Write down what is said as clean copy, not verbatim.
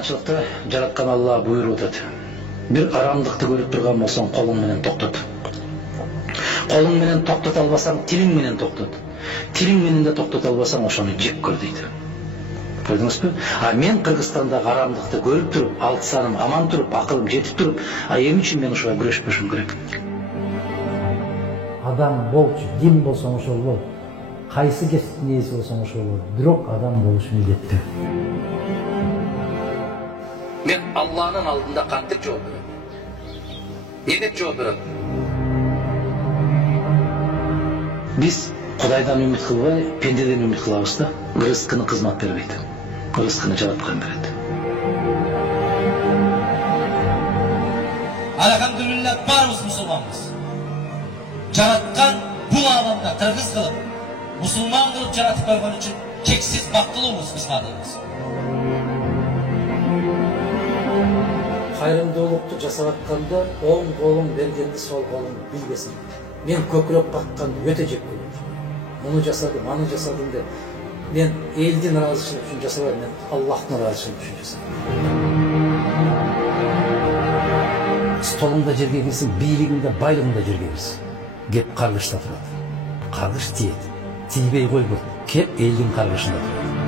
Курманчылыкта жараткан Алла буйруп атат. Бир арамдыкты көрүп турган болсоң, колуң менен токтот. Колуң менен токтота албасаң, тилиң менен токтот. Тилиң менен да токтота албасаң, ошону жеп көр дейт. Көрдүңүзбү? Мен Кыргызстанда арамдыкты көрүп туруп, алты саным аман туруп, акылым жетип туруп, эмне үчүн мен ушуга күрөшпөшүм керек? Адам болчу, дин болсоң ошол бол. Кайсы кесиптин ээси болсоң ошол бол. Бирок адам болуш милдеттүү. Мен Алланын алдында кантип жооп берем? Не деп жооп берем? Биз Кудайдан үмүт кылбай, пендеден үмүт кылабыз да. Рызкыны кызмат бербейт. Рызкыны жараткан берет. Алхамдулилlah барыбыз мусулманбыз. Жараткан бул аламда кыргыз кылып, мусулман кылып жаратып койгон үчүн чексиз бактылуубуз биз кадырбыз. Кайрымдуулукту жасап атканда оң колуң бергенди сол колуң билбесин. Мен көкүрөк какканды өтө жек көрөм. Муну жасадым, аны жасадым деп. Мен элдин ыраазычылыгы үчүн жасабайм, мен Аллахтын ыраазычылыгы үчүн жасайм. Столуңда жерге кирсин, бийлигиңде, байлыгыңда жерге кирсин. Кеп каргышта турат. Каргыш тиет. Тийбей койбойт. Кеп элдин каргышында турат.